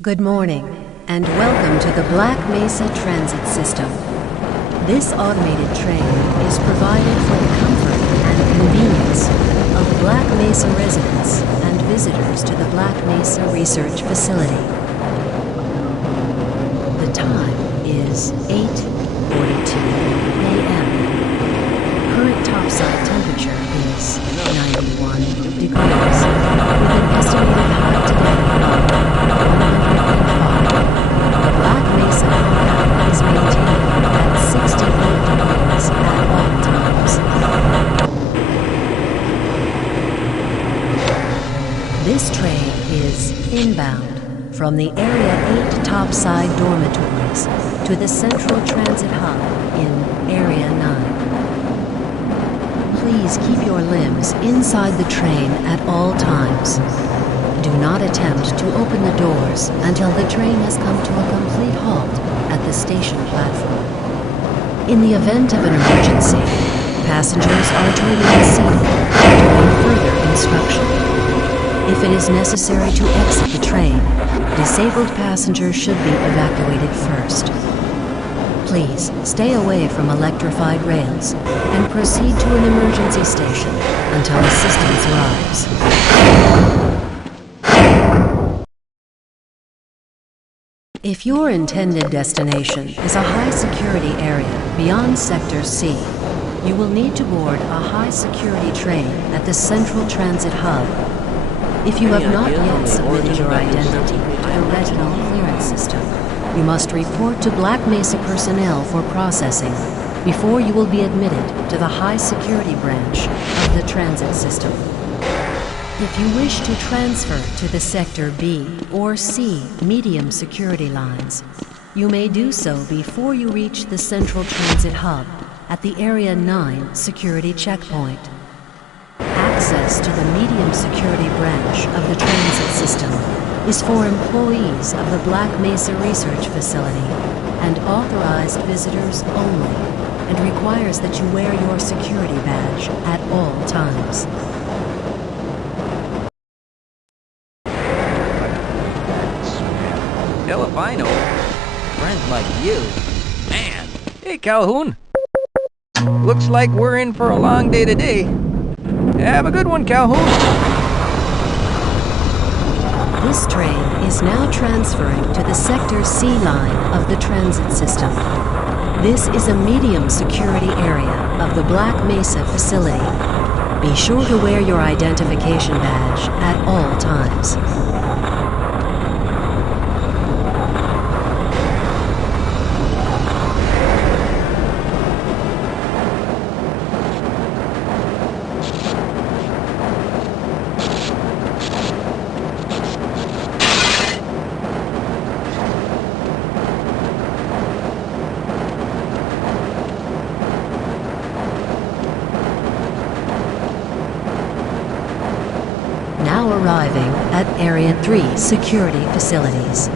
Good morning, and welcome to the Black Mesa Transit System. This automated train is provided for the comfort and convenience of Black Mesa residents and visitors to the Black Mesa Research Facility. The time is 8:42 a.m. Current topside temperature is 91 degrees, with an estimated high today of 105. The Black Mesa compound is maintained at 68 degrees at all times. This train is inbound from the Area 8 topside dormitories to the Central Transit Hub in Area 9. Please keep your limbs inside the train at all times. Do not attempt to open the doors until the train has come to a complete halt at the station platform. In the event of an emergency, passengers are to remain seated and await further instruction. If it is necessary to exit the train, disabled passengers should be evacuated first. Please stay away from electrified rails and proceed to an emergency station until assistance arrives. If your intended destination is a high-security area beyond Sector C, you will need to board a high-security train at the Central Transit Hub. If you have not yet submitted your identity to the retinal clearance system, you must report to Black Mesa personnel for processing before you will be admitted to the high-security branch of the transit system. If you wish to transfer to the Sector B or C medium security lines, you may do so before you reach the Central Transit Hub at the Area 9 security checkpoint. Access to the medium security branch of the transit system is for employees of the Black Mesa Research Facility and authorized visitors only, and requires that you wear your security badge at all times. Hell if I know. Friends like you. Man. Hey, Calhoun. Looks like we're in for a long day today. Have a good one, Calhoun. This train is now transferring to the Sector C line of the transit system. This is a medium security area of the Black Mesa facility. Be sure to wear your identification badge at all times. Now arriving at Area 3 security facilities.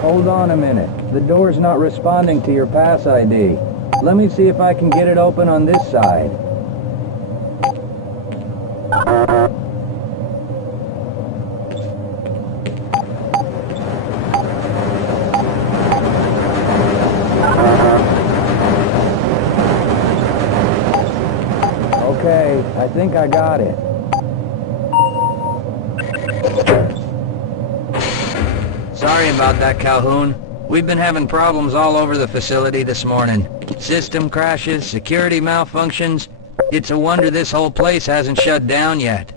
Hold on a minute. The door's not responding to your pass ID. Let me see if I can get it open on this side. Okay, I think I got it. Sorry about that, Calhoun. We've been having problems all over the facility this morning. System crashes, security malfunctions. It's a wonder this whole place hasn't shut down yet.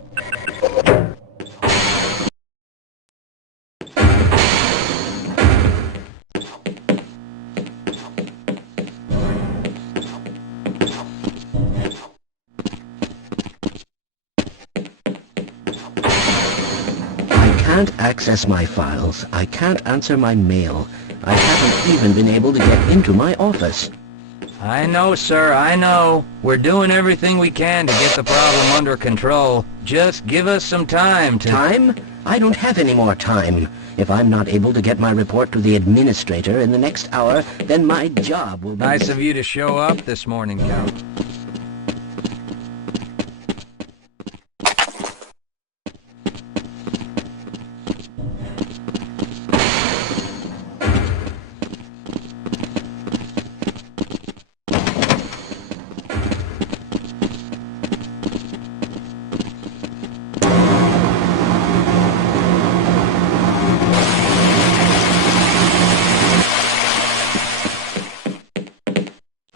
I can't access my files. I can't answer my mail. I haven't even been able to get into my office. I know, sir, I know. We're doing everything we can to get the problem under control. Just give us some time to... Time? I don't have any more time. If I'm not able to get my report to the administrator in the next hour, then my job will be... Nice of you to show up this morning, Count.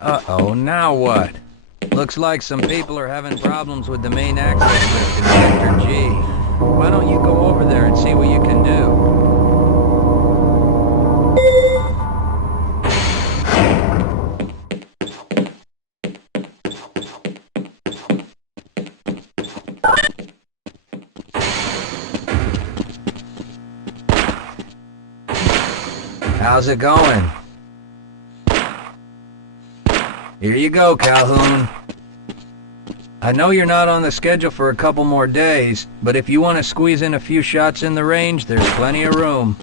Uh-oh, now what? Looks like some people are having problems with the main access lift in Sector G. Why don't you go over there and see what you can do? How's it going? Here you go, Calhoun. I know you're not on the schedule for a couple more days, but if you want to squeeze in a few shots in the range, there's plenty of room.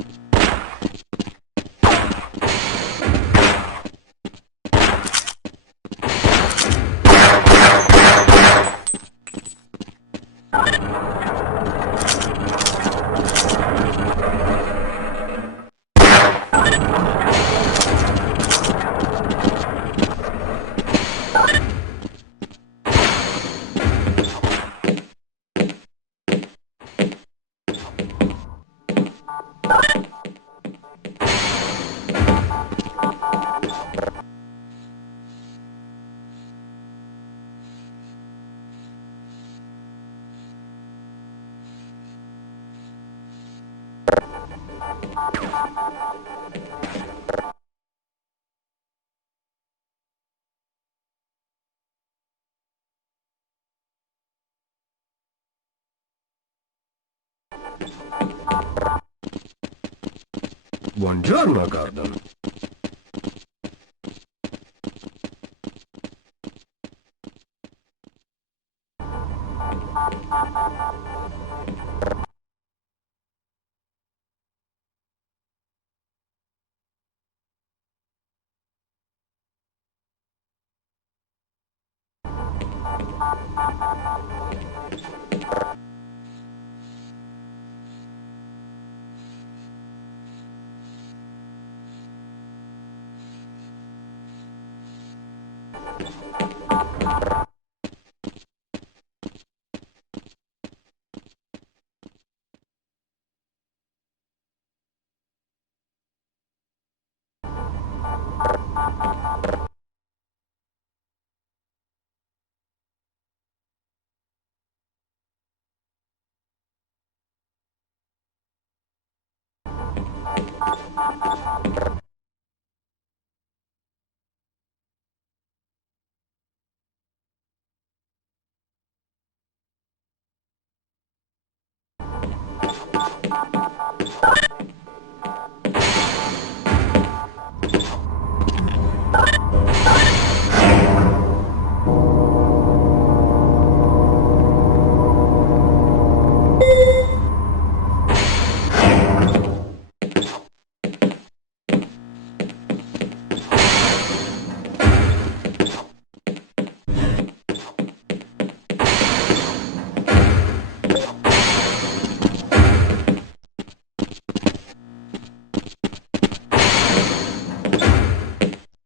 Buongiorno, Gordon.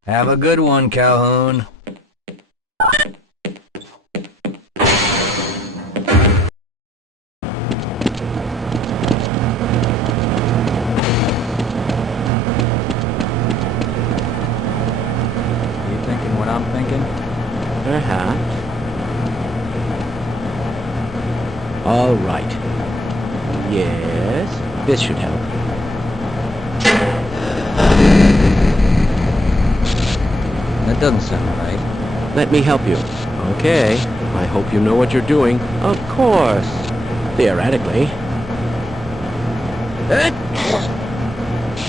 Have a good one, Calhoun. You thinking what I'm thinking? Perhaps. All right. Yes, this should help. That doesn't sound right. Let me help you. Okay. I hope you know what you're doing. Of course. Theoretically.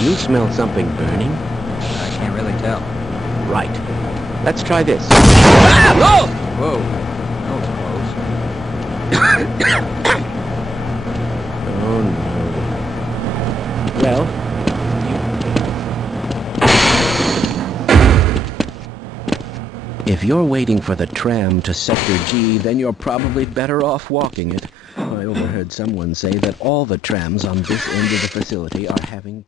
You smell something burning? I can't really tell. Right. Let's try this. Ah! Whoa. That was close. Oh no. Well, if you're waiting for the tram to Sector G, then you're probably better off walking it. I overheard someone say that all the trams on this end of the facility are having...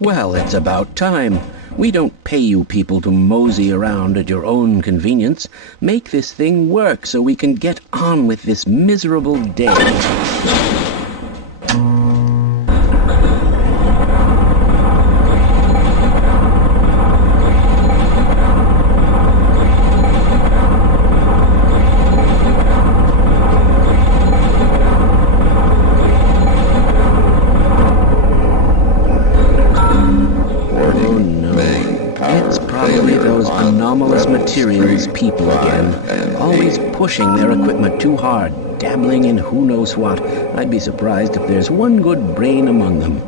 Well, it's about time. We don't pay you people to mosey around at your own convenience. Make this thing work so we can get on with this miserable day. Materials people again, always pushing their equipment too hard, dabbling in who knows what. I'd be surprised if there's one good brain among them.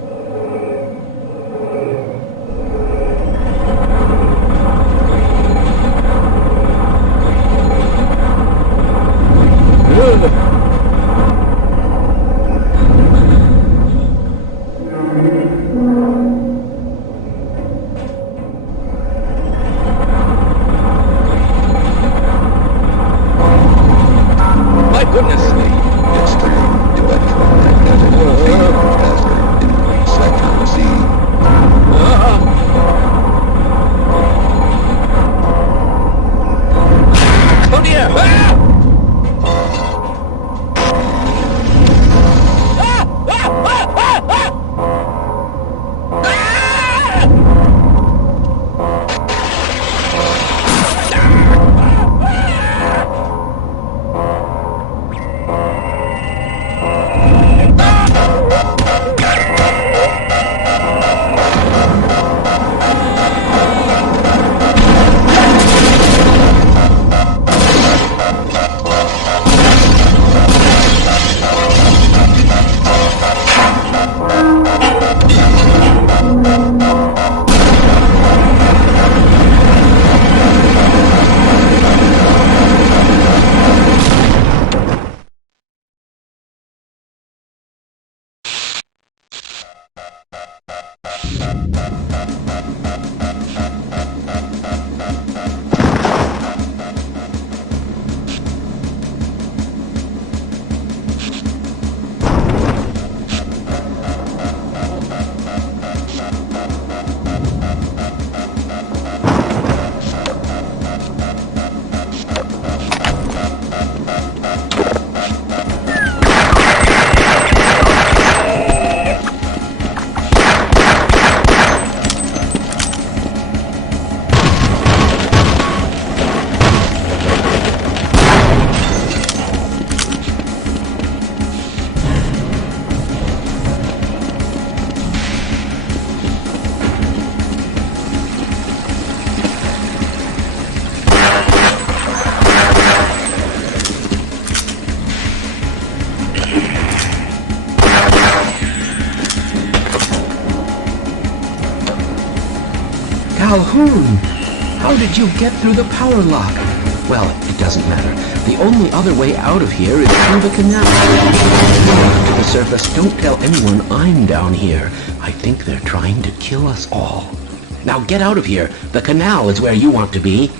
Calhoun! How did you get through the power lock? Well, it doesn't matter. The only other way out of here is through the canal. To the surface, don't tell anyone I'm down here. I think they're trying to kill us all. Now get out of here. The canal is where you want to be.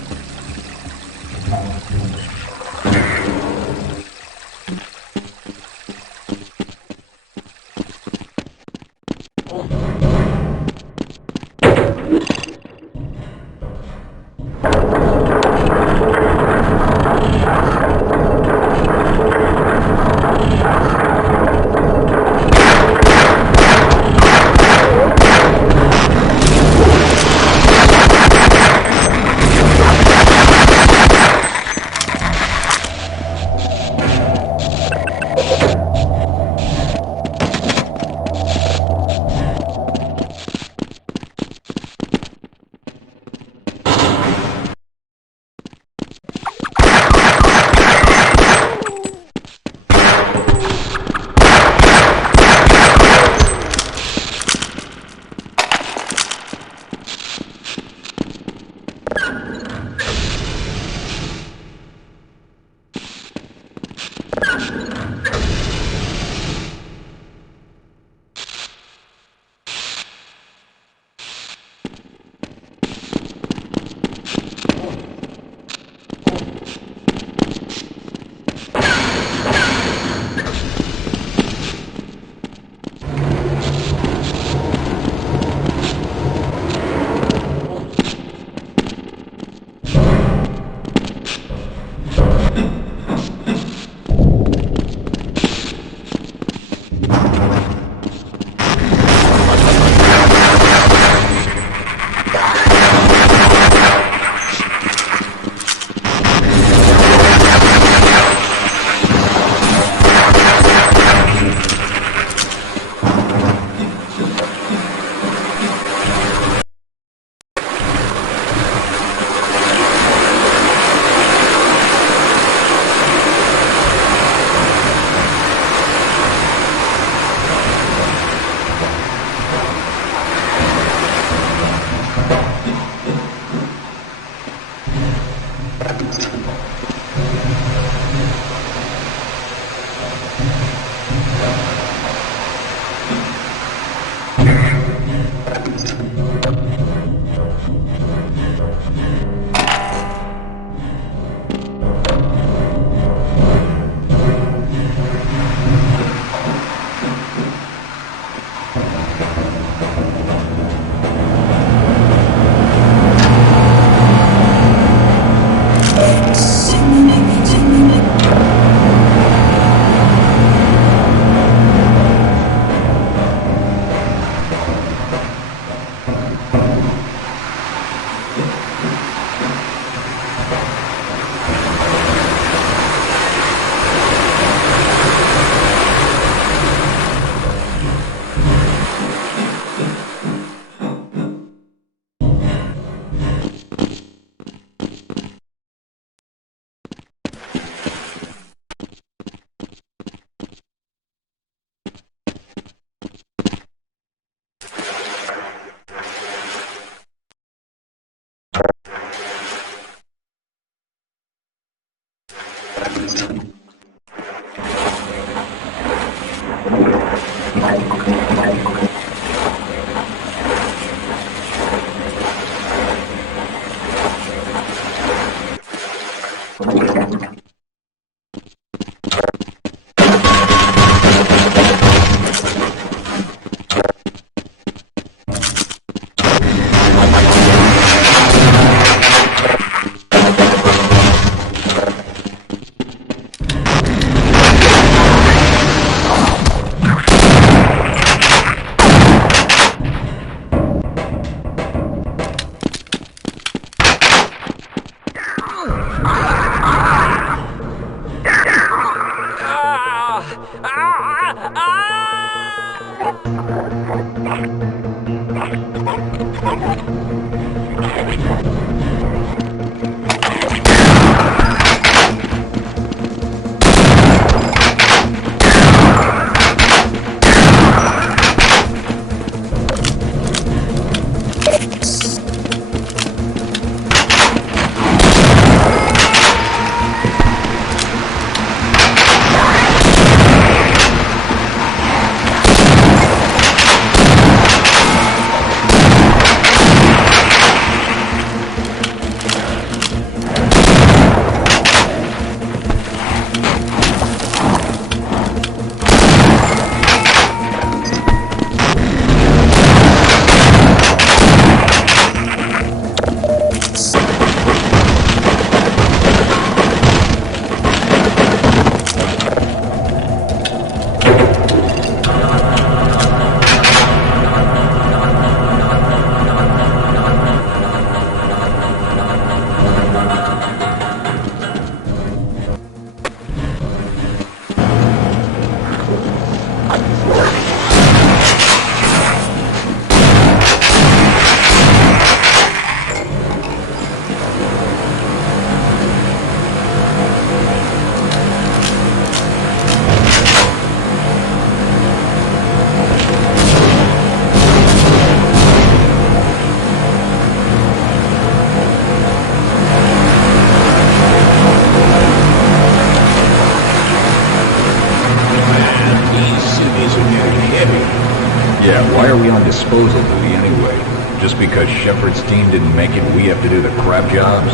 disposal duty anyway. Just because Shepard's team didn't make it, we have to do the crap jobs?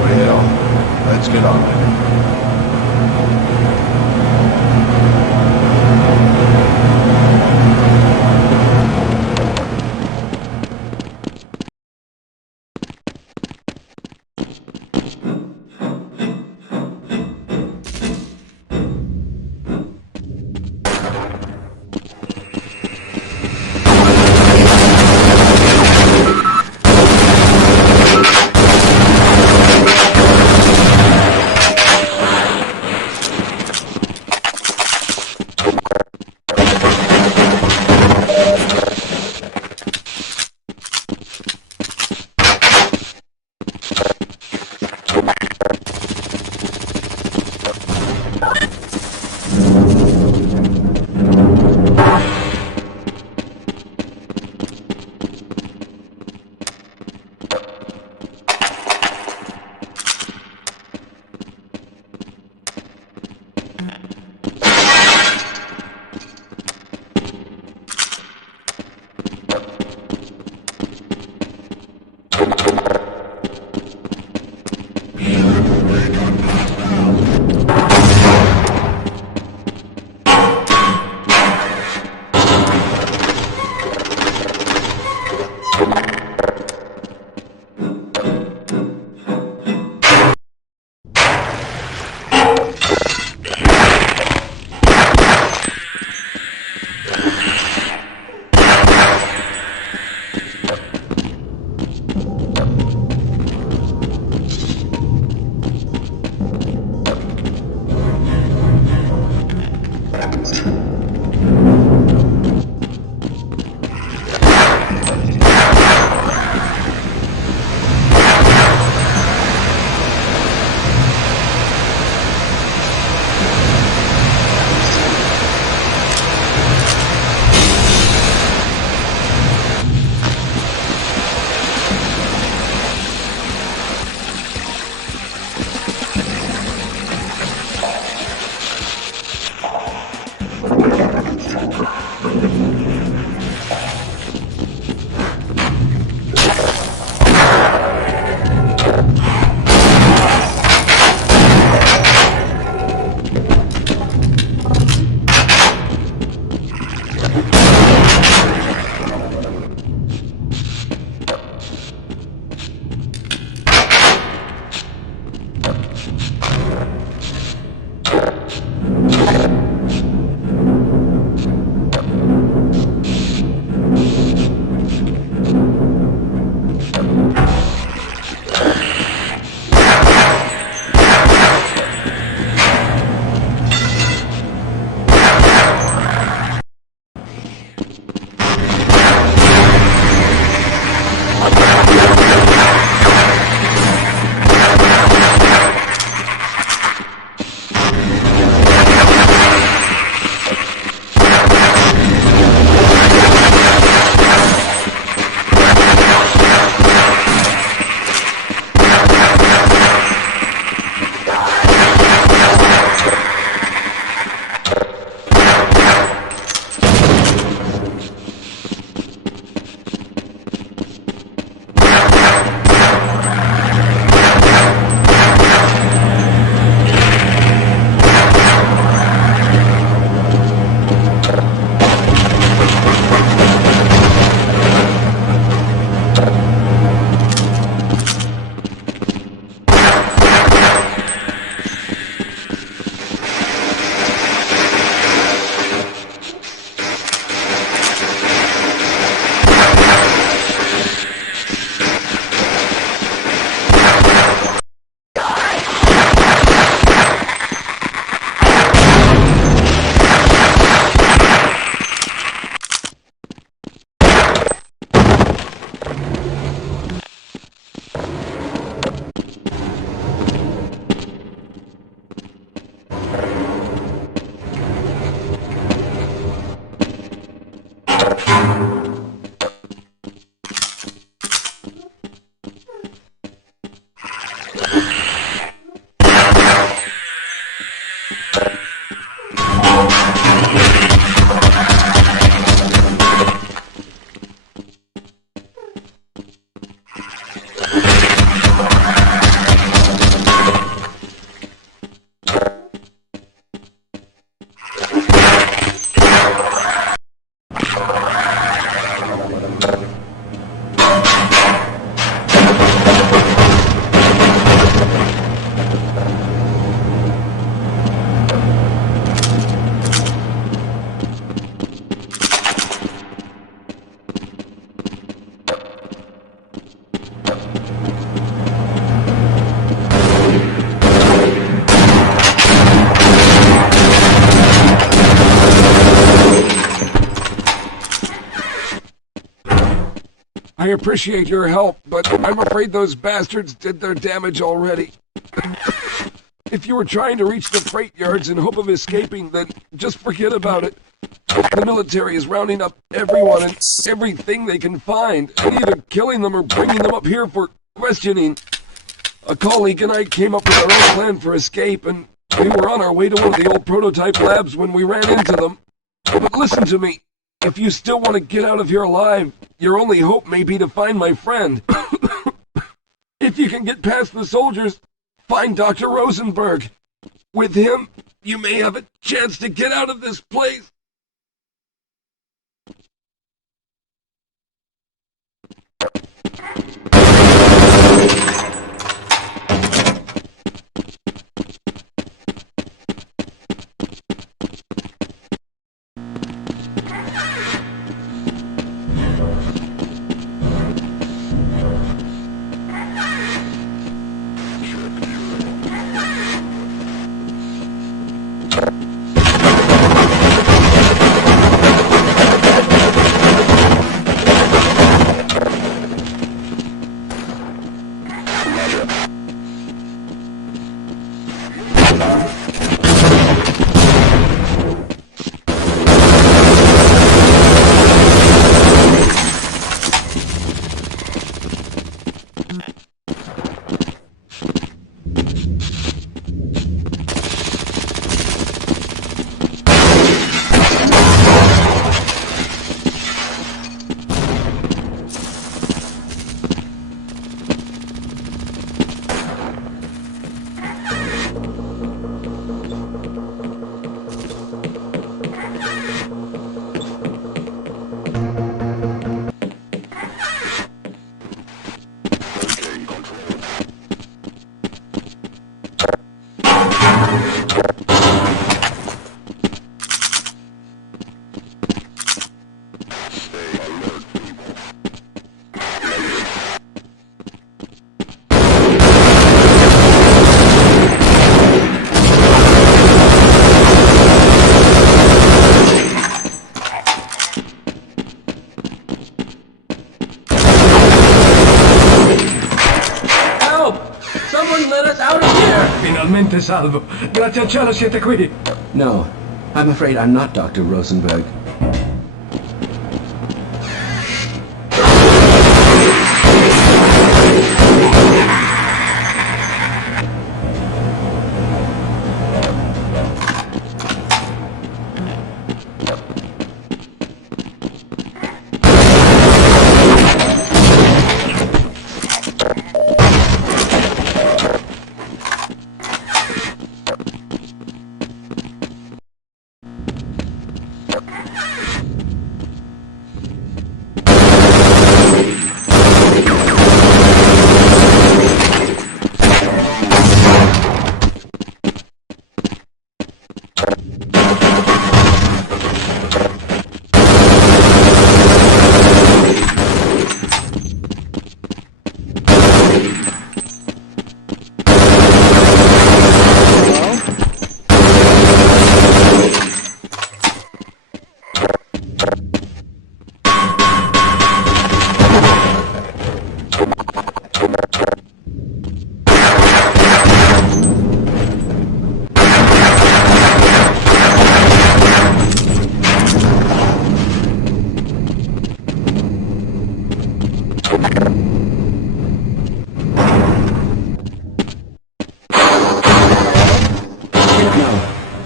Well, let's get on with it. I appreciate your help, but I'm afraid those bastards did their damage already. If you were trying to reach the freight yards in hope of escaping, then just forget about it. The military is rounding up everyone and everything they can find, and either killing them or bringing them up here for questioning. A colleague and I came up with our own plan for escape, and we were on our way to one of the old prototype labs when we ran into them. But listen to me. If you still want to get out of here alive, your only hope may be to find my friend. If you can get past the soldiers, find Dr. Rosenberg. With him, you may have a chance to get out of this place. perfettamente salvo. Grazie al cielo siete qui. No, I'm afraid I'm not Dr. Rosenberg.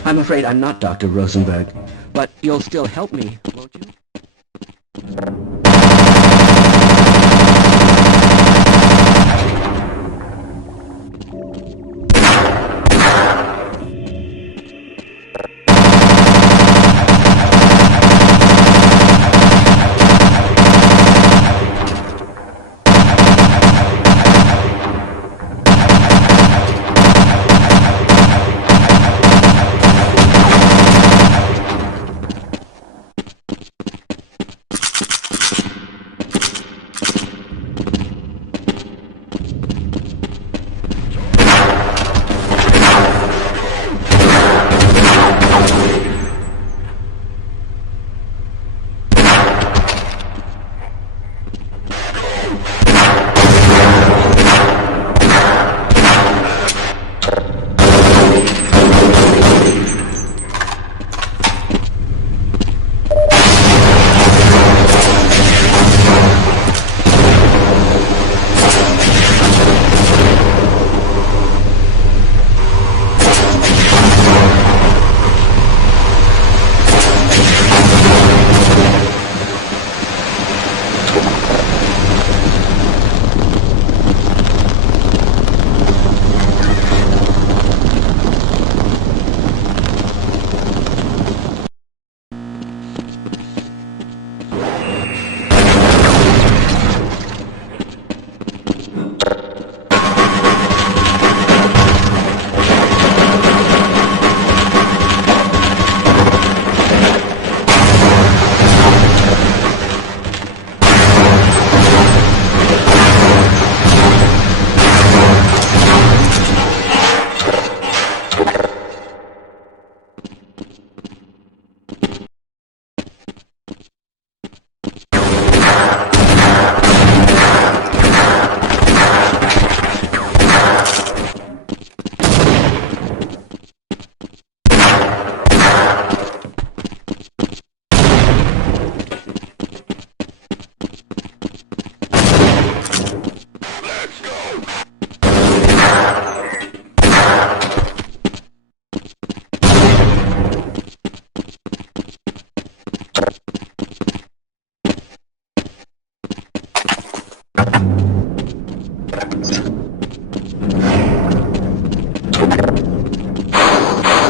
I'm afraid I'm not Dr. Rosenberg, but you'll still help me, won't you?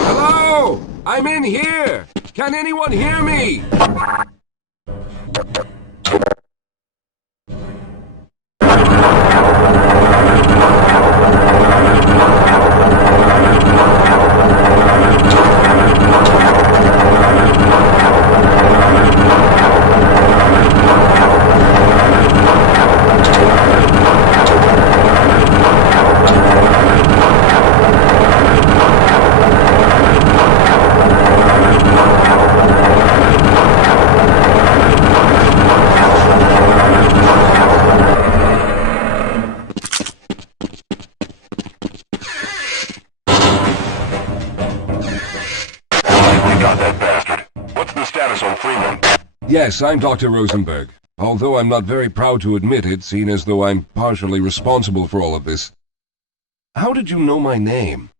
Hello? I'm in here! Can anyone hear me? Yes, I'm Dr. Rosenberg. Although I'm not very proud to admit it, seeing as though I'm partially responsible for all of this. How did you know my name?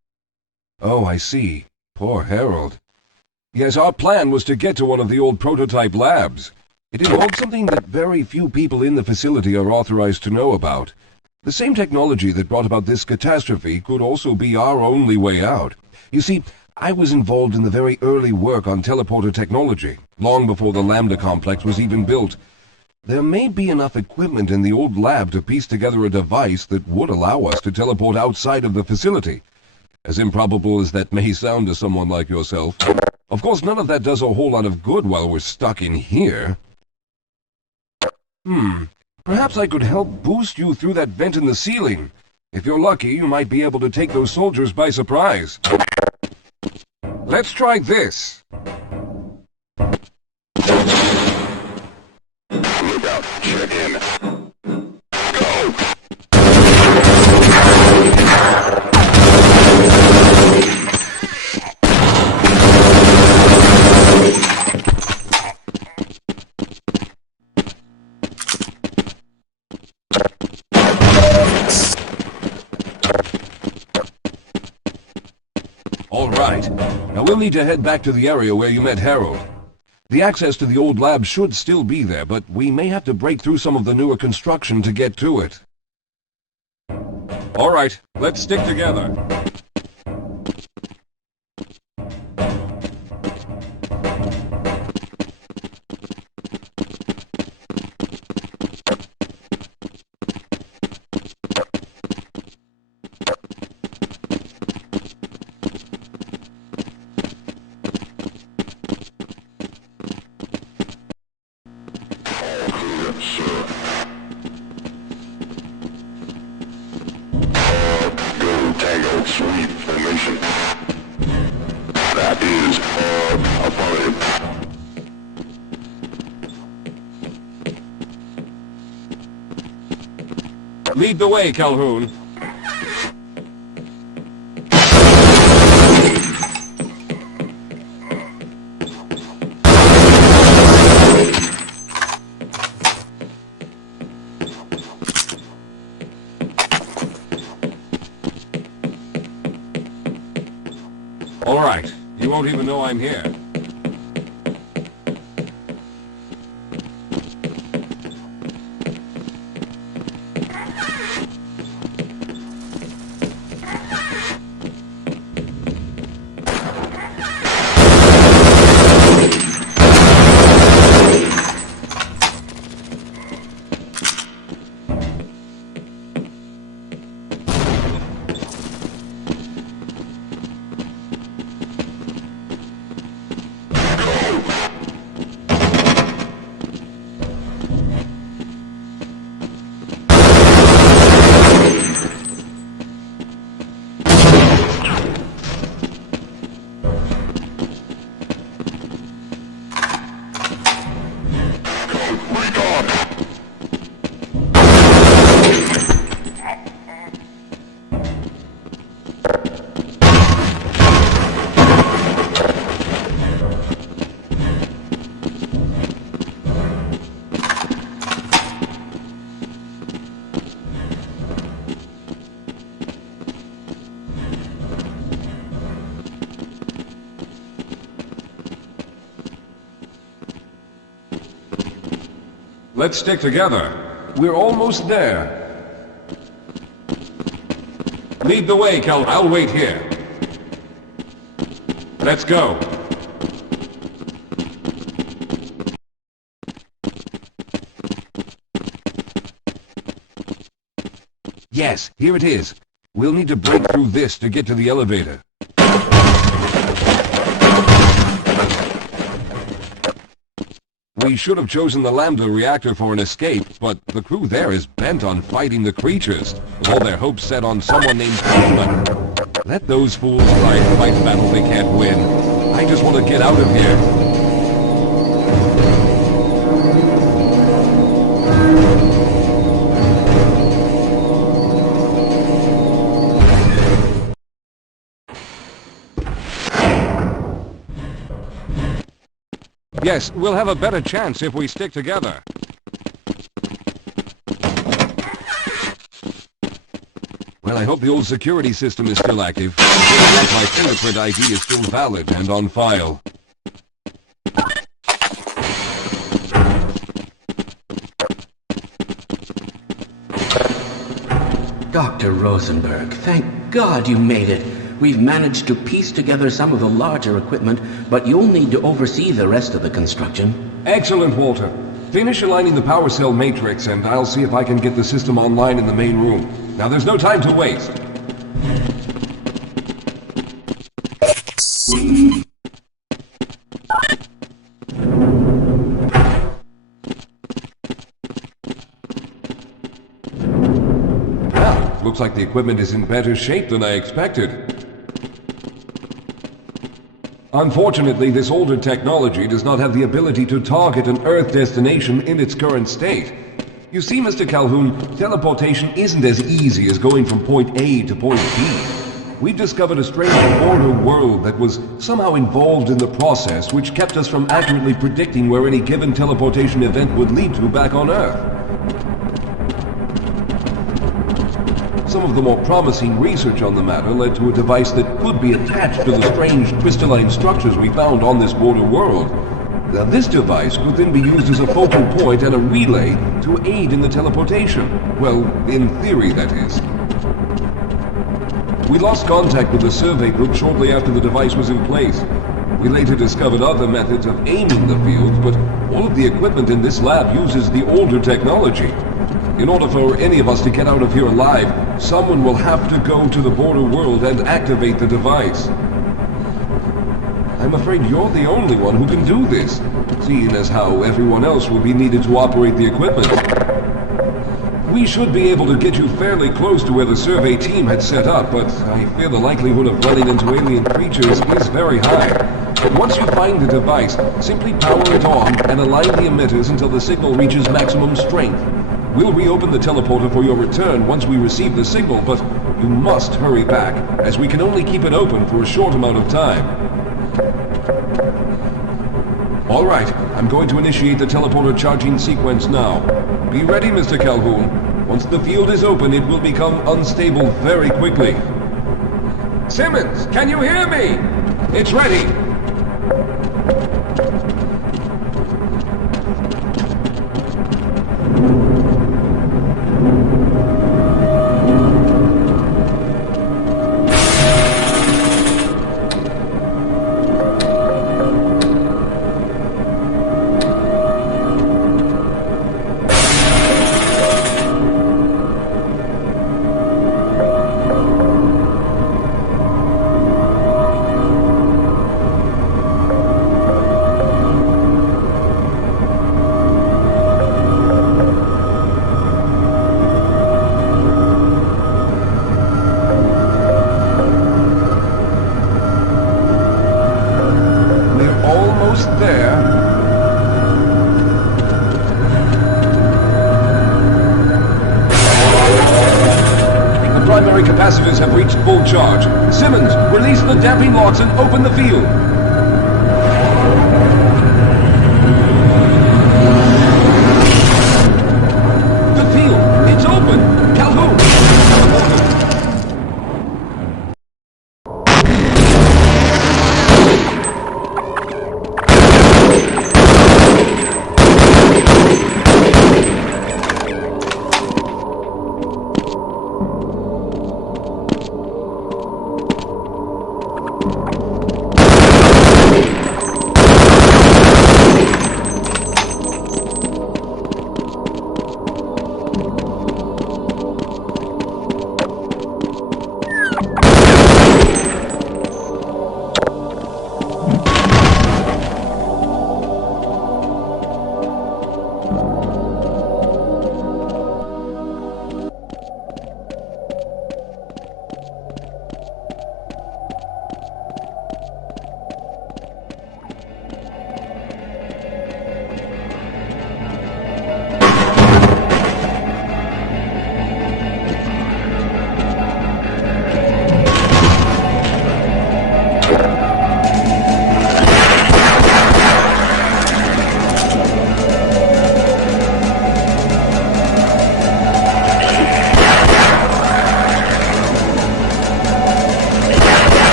Oh, I see. Poor Harold. Yes, our plan was to get to one of the old prototype labs. It involved something that very few people in the facility are authorized to know about. The same technology that brought about this catastrophe could also be our only way out. You see, I was involved in the very early work on teleporter technology, long before the Lambda complex was even built. There may be enough equipment in the old lab to piece together a device that would allow us to teleport outside of the facility. As improbable as that may sound to someone like yourself. Of course, none of that does a whole lot of good while we're stuck in here. Perhaps I could help boost you through that vent in the ceiling. If you're lucky, you might be able to take those soldiers by surprise. Let's try this. Look out, check in. Go! All right. Now we'll need to head back to the area where you met Harold. The access to the old lab should still be there, but we may have to break through some of the newer construction to get to it. All right, let's stick together. Tango sweep formation. That is affirmative. Lead the way, Calhoun. All right, you won't even know I'm here. Let's stick together. We're almost there. Lead the way, Cal. I'll wait here. Let's go. Yes, here it is. We'll need to break through this to get to the elevator. We should have chosen the Lambda reactor for an escape, but the crew there is bent on fighting the creatures, with all their hopes set on someone named Kaufman. Let those fools try and fight a battle they can't win. I just want to get out of here. Yes, we'll have a better chance if we stick together. Well, I hope the old security system is still active. My fingerprint ID is still valid and on file. Dr. Rosenberg, thank God you made it. We've managed to piece together some of the larger equipment, but you'll need to oversee the rest of the construction. Excellent, Walter. Finish aligning the power cell matrix, and I'll see if I can get the system online in the main room. Now, there's no time to waste. Well, looks like the equipment is in better shape than I expected. Unfortunately, this older technology does not have the ability to target an Earth destination in its current state. You see, Mr. Calhoun, teleportation isn't as easy as going from point A to point B. We've discovered a strange border world that was somehow involved in the process, which kept us from accurately predicting where any given teleportation event would lead to back on Earth. Some of the more promising research on the matter led to a device that could be attached to the strange crystalline structures we found on this border world. Now, this device could then be used as a focal point and a relay to aid in the teleportation. Well, in theory, that is. We lost contact with the survey group shortly after the device was in place. We later discovered other methods of aiming the fields, but all of the equipment in this lab uses the older technology. In order for any of us to get out of here alive, someone will have to go to the border world and activate the device. I'm afraid you're the only one who can do this, seeing as how everyone else will be needed to operate the equipment. We should be able to get you fairly close to where the survey team had set up, but I fear the likelihood of running into alien creatures is very high. Once you find the device, simply power it on and align the emitters until the signal reaches maximum strength. We'll reopen the teleporter for your return once we receive the signal, but you must hurry back, as we can only keep it open for a short amount of time. All right, I'm going to initiate the teleporter charging sequence now. Be ready, Mr. Calhoun. Once the field is open, it will become unstable very quickly. Simmons, can you hear me? It's ready. Capacitors have reached full charge. Simmons, release the damping locks and open the field. The field, it's open! Calhoun,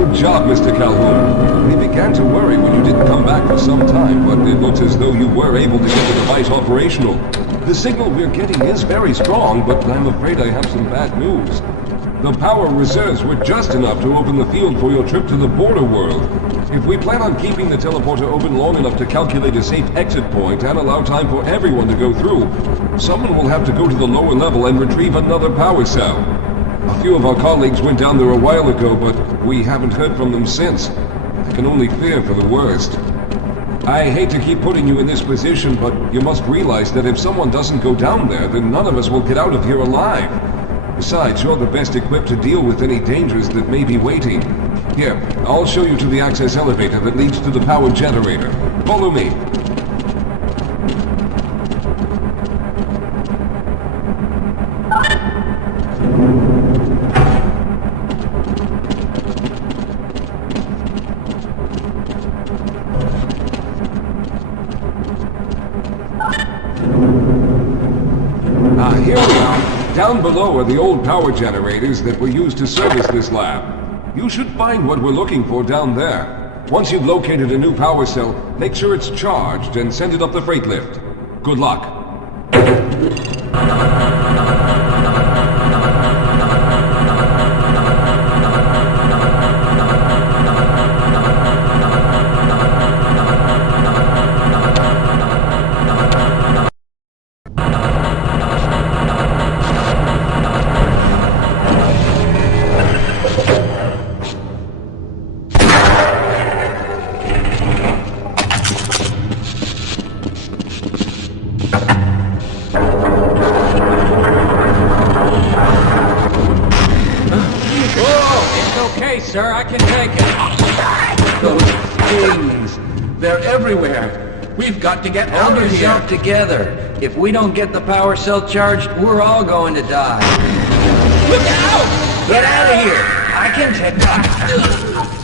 Good job, Mr. Calhoun. We began to worry when you didn't come back for some time, but it looks as though you were able to get the device operational. The signal we're getting is very strong, but I'm afraid I have some bad news. The power reserves were just enough to open the field for your trip to the border world. If we plan on keeping the teleporter open long enough to calculate a safe exit point and allow time for everyone to go through, someone will have to go to the lower level and retrieve another power cell. A few of our colleagues went down there a while ago, but we haven't heard from them since. I can only fear for the worst. I hate to keep putting you in this position, but you must realize that if someone doesn't go down there, then none of us will get out of here alive. Besides, you're the best equipped to deal with any dangers that may be waiting. Here, I'll show you to the access elevator that leads to the power generator. Follow me. Here we are. Down below are the old power generators that were used to service this lab. You should find what we're looking for down there. Once you've located a new power cell, make sure it's charged and send it up the freight lift. Good luck. Sir, I can take it. Those things, they're everywhere. We've got to get out Hold of here. yourself together. If we don't get the power cell charged, we're all going to die. Look out! Get out of here! I can take it.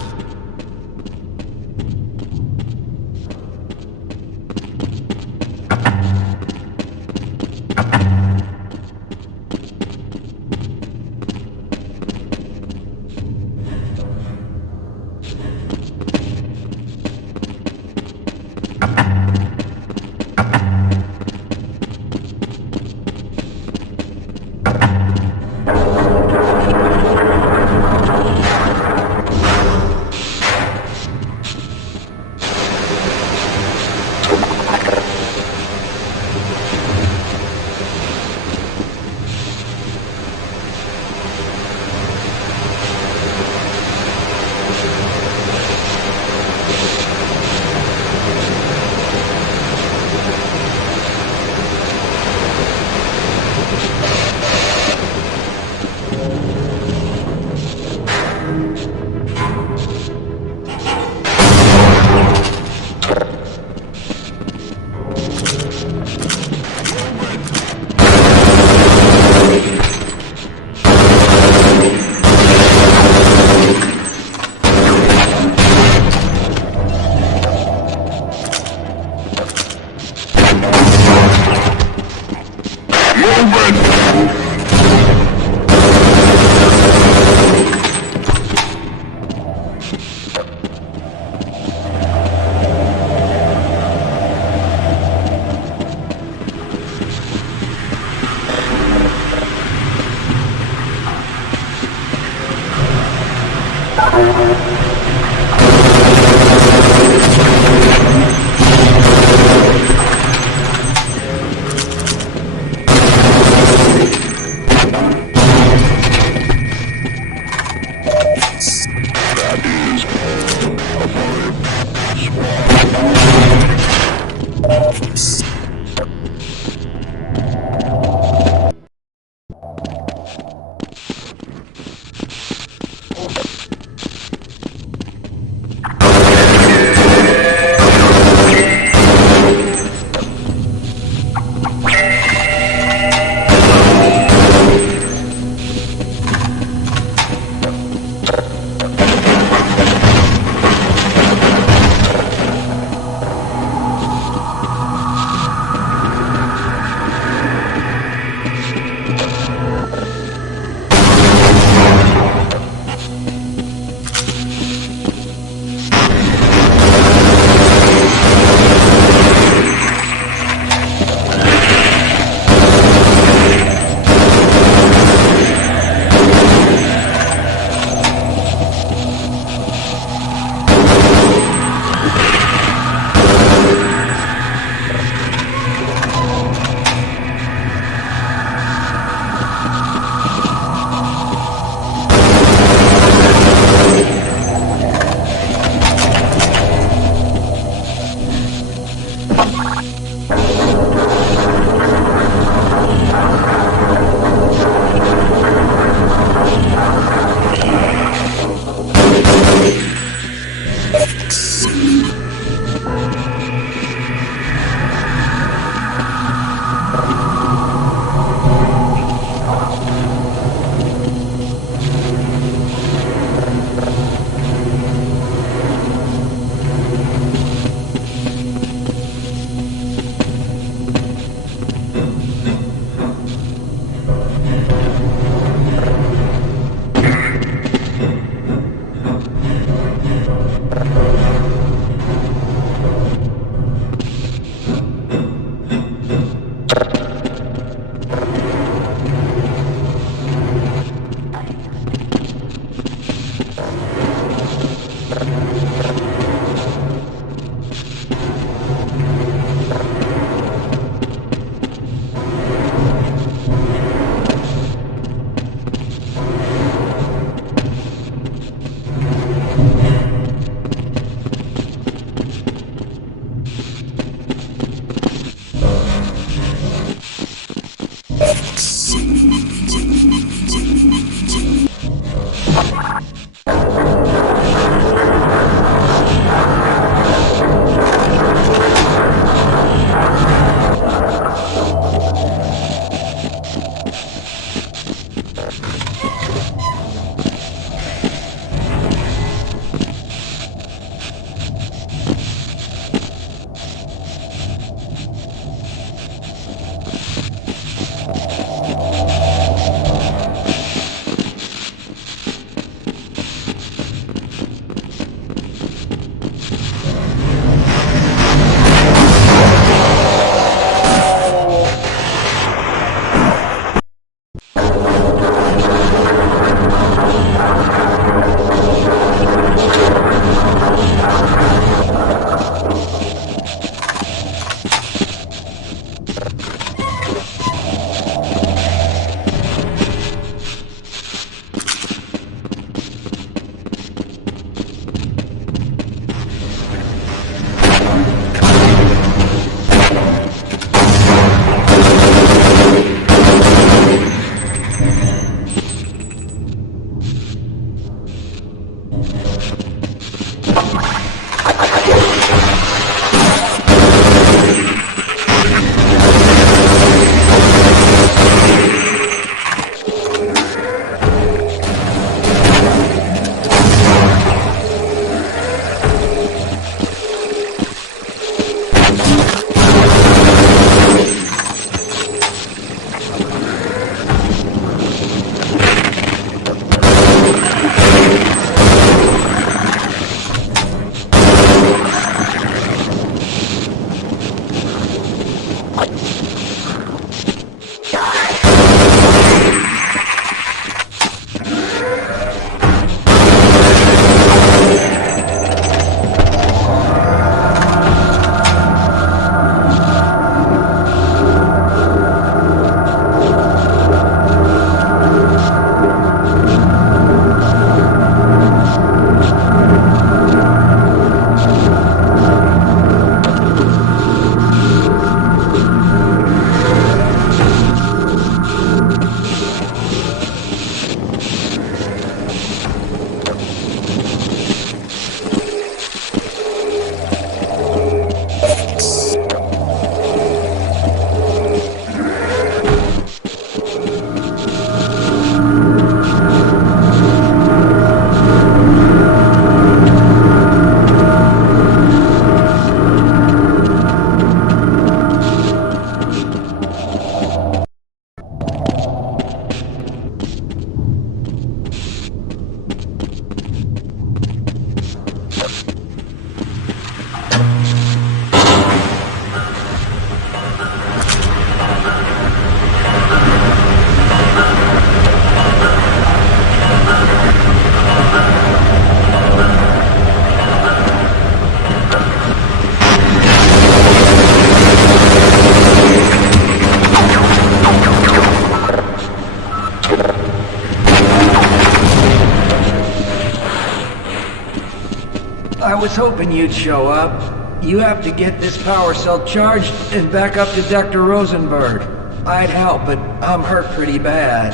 was hoping you'd show up. You have to get this power cell charged and back up to Dr. Rosenberg. I'd help, but I'm hurt pretty bad.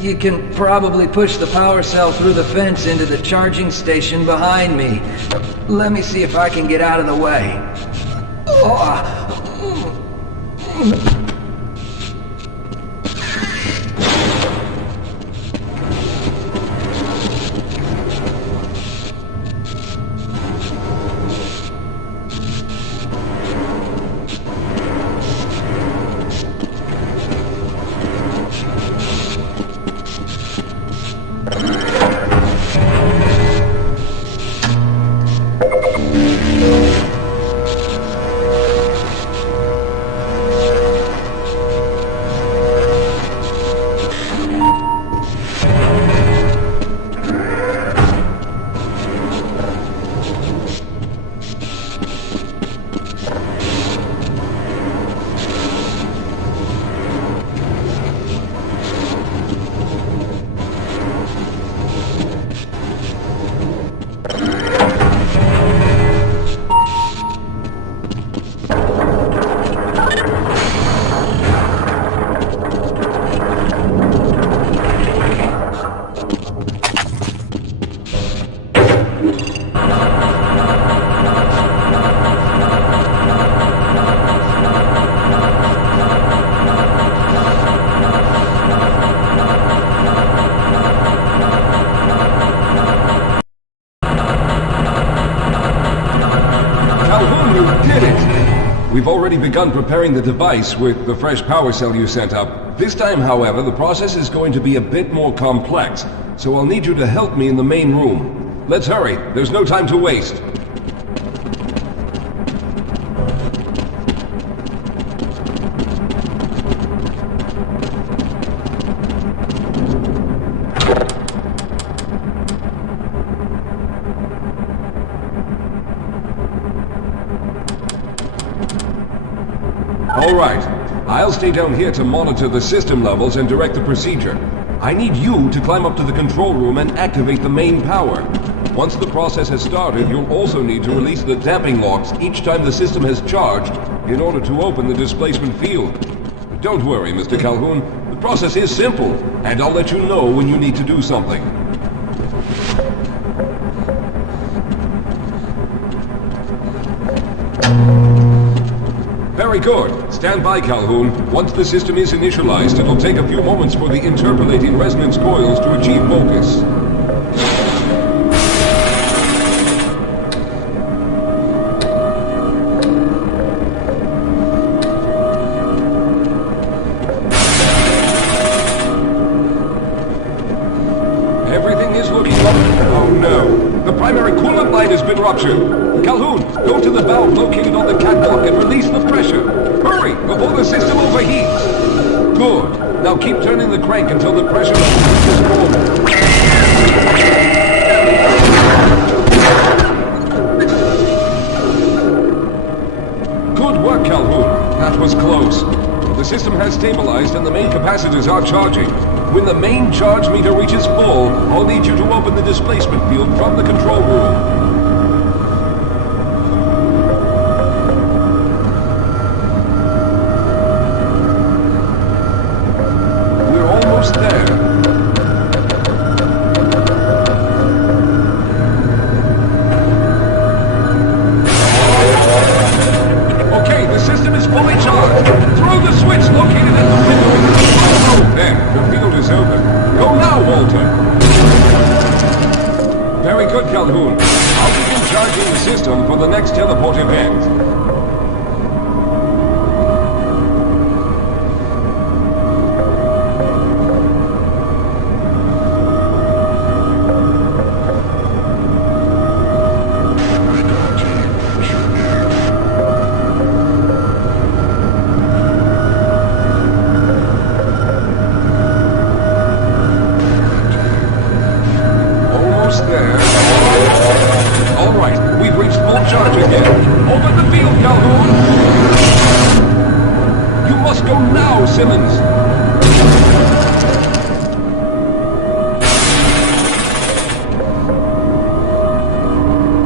You can probably push the power cell through the fence into the charging station behind me. Let me see if I can get out of the way. We've already begun preparing the device with the fresh power cell you sent up. This time, however, the process is going to be a bit more complex, so I'll need you to help me in the main room. Let's hurry. There's no time to waste. All right. I'll stay down here to monitor the system levels and direct the procedure. I need you to climb up to the control room and activate the main power. Once the process has started, you'll also need to release the damping locks each time the system has charged in order to open the displacement field. But don't worry, Mr. Calhoun. The process is simple, and I'll let you know when you need to do something. Very good. Stand by, Calhoun. Once the system is initialized, it'll take a few moments for the interpolating resonance coils to achieve focus. Everything is looking up. Oh no. The primary coolant line has been ruptured. Calhoun, go to the valve located on the catwalk and release the pressure. Hurry, before the system overheats. Good. Now keep turning the crank until the pressure reaches normal. Good work, Calhoun. That was close. The system has stabilized and the main capacitors are charging. When the main charge meter reaches full, I'll need you to open the displacement field from the control room. Calhoun. I'll begin charging the system for the next teleport event.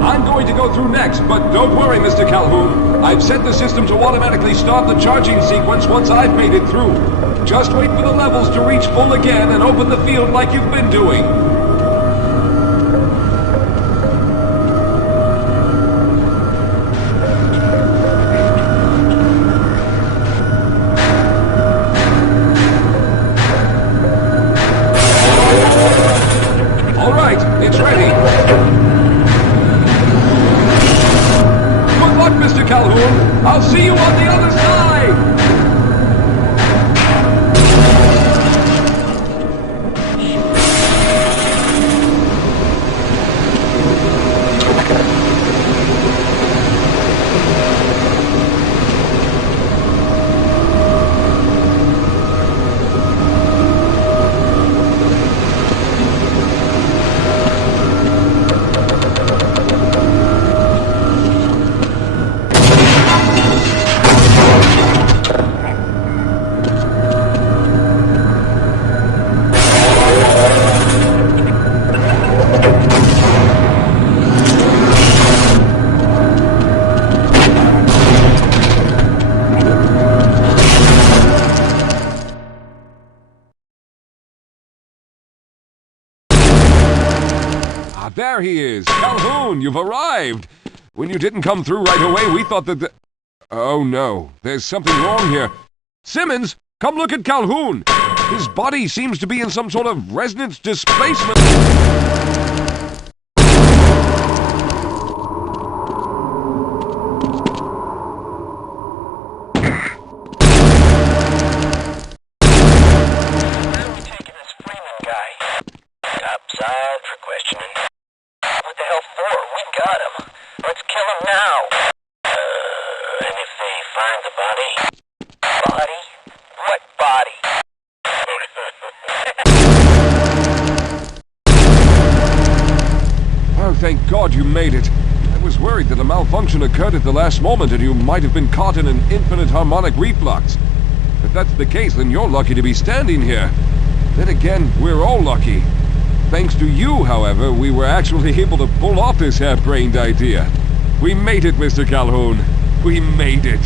I'm through next, but don't worry, Mr. Calhoun. I've set the system to automatically start the charging sequence once I've made it through. Just wait for the levels to reach full again and open the field like you've been doing. All right, it's ready. Good luck, Mr. Calhoun. I'll see you on the other side. There he is. Calhoun, you've arrived. When you didn't come through right away, we thought that Oh no, there's something wrong here. Simmons, come look at Calhoun. His body seems to be in some sort of resonance displacement. Thank God you made it. I was worried that a malfunction occurred at the last moment and you might have been caught in an infinite harmonic reflux. If that's the case, then you're lucky to be standing here. Then again, we're all lucky. Thanks to you, however, we were actually able to pull off this harebrained idea. We made it, Mr. Calhoun. We made it.